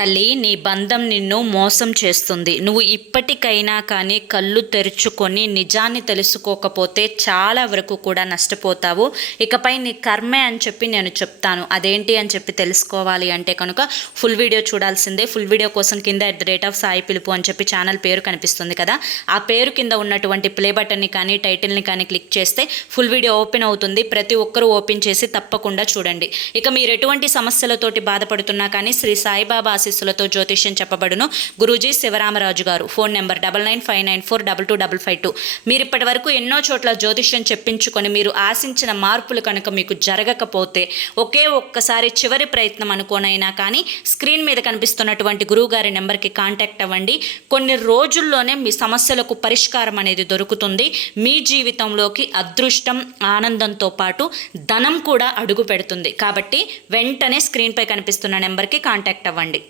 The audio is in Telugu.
తల్లి, నీ బంధం నిన్ను మోసం చేస్తుంది. నువ్వు ఇప్పటికైనా కానీ కళ్ళు తెరుచుకొని నిజాన్ని తెలుసుకోకపోతే చాలా వరకు కూడా నష్టపోతావు. ఇకపై నీ కర్మే అని చెప్పి నేను చెప్తాను. అదేంటి అని చెప్పి తెలుసుకోవాలి అంటే కనుక ఫుల్ వీడియో చూడాల్సిందే. ఫుల్ వీడియో కోసం కింద @సాయి పిలుపు అని చెప్పి ఛానల్ పేరు కనిపిస్తుంది కదా, ఆ పేరు కింద ఉన్నటువంటి ప్లే బటన్ని కానీ టైటిల్ని కానీ క్లిక్ చేస్తే ఫుల్ వీడియో ఓపెన్ అవుతుంది. ప్రతి ఒక్కరూ ఓపెన్ చేసి తప్పకుండా చూడండి. ఇక మీరు ఎటువంటి సమస్యలతోటి బాధపడుతున్నా కానీ శ్రీ సాయిబాబా ఆశీస్సులతో జ్యోతిష్యం చెప్పబడును. గురూజీ శివరామరాజు గారు. Phone number 995994225552. మీరు ఇప్పటి వరకు ఎన్నో చోట్ల జ్యోతిష్యం చెప్పించుకొని మీరు ఆశించిన మార్పులు కనుక మీకు జరగకపోతే ఒకే ఒక్కసారి చివరి ప్రయత్నం అనుకోనైనా కానీ స్క్రీన్ మీద కనిపిస్తున్నటువంటి గురువుగారి నెంబర్కి కాంటాక్ట్ అవ్వండి. కొన్ని రోజుల్లోనే మీ సమస్యలకు పరిష్కారం అనేది దొరుకుతుంది. మీ జీవితంలోకి అదృష్టం, ఆనందంతో పాటు ధనం కూడా అడుగు పెడుతుంది. కాబట్టి వెంటనే స్క్రీన్పై కనిపిస్తున్న నెంబర్కి కాంటాక్ట్ అవ్వండి.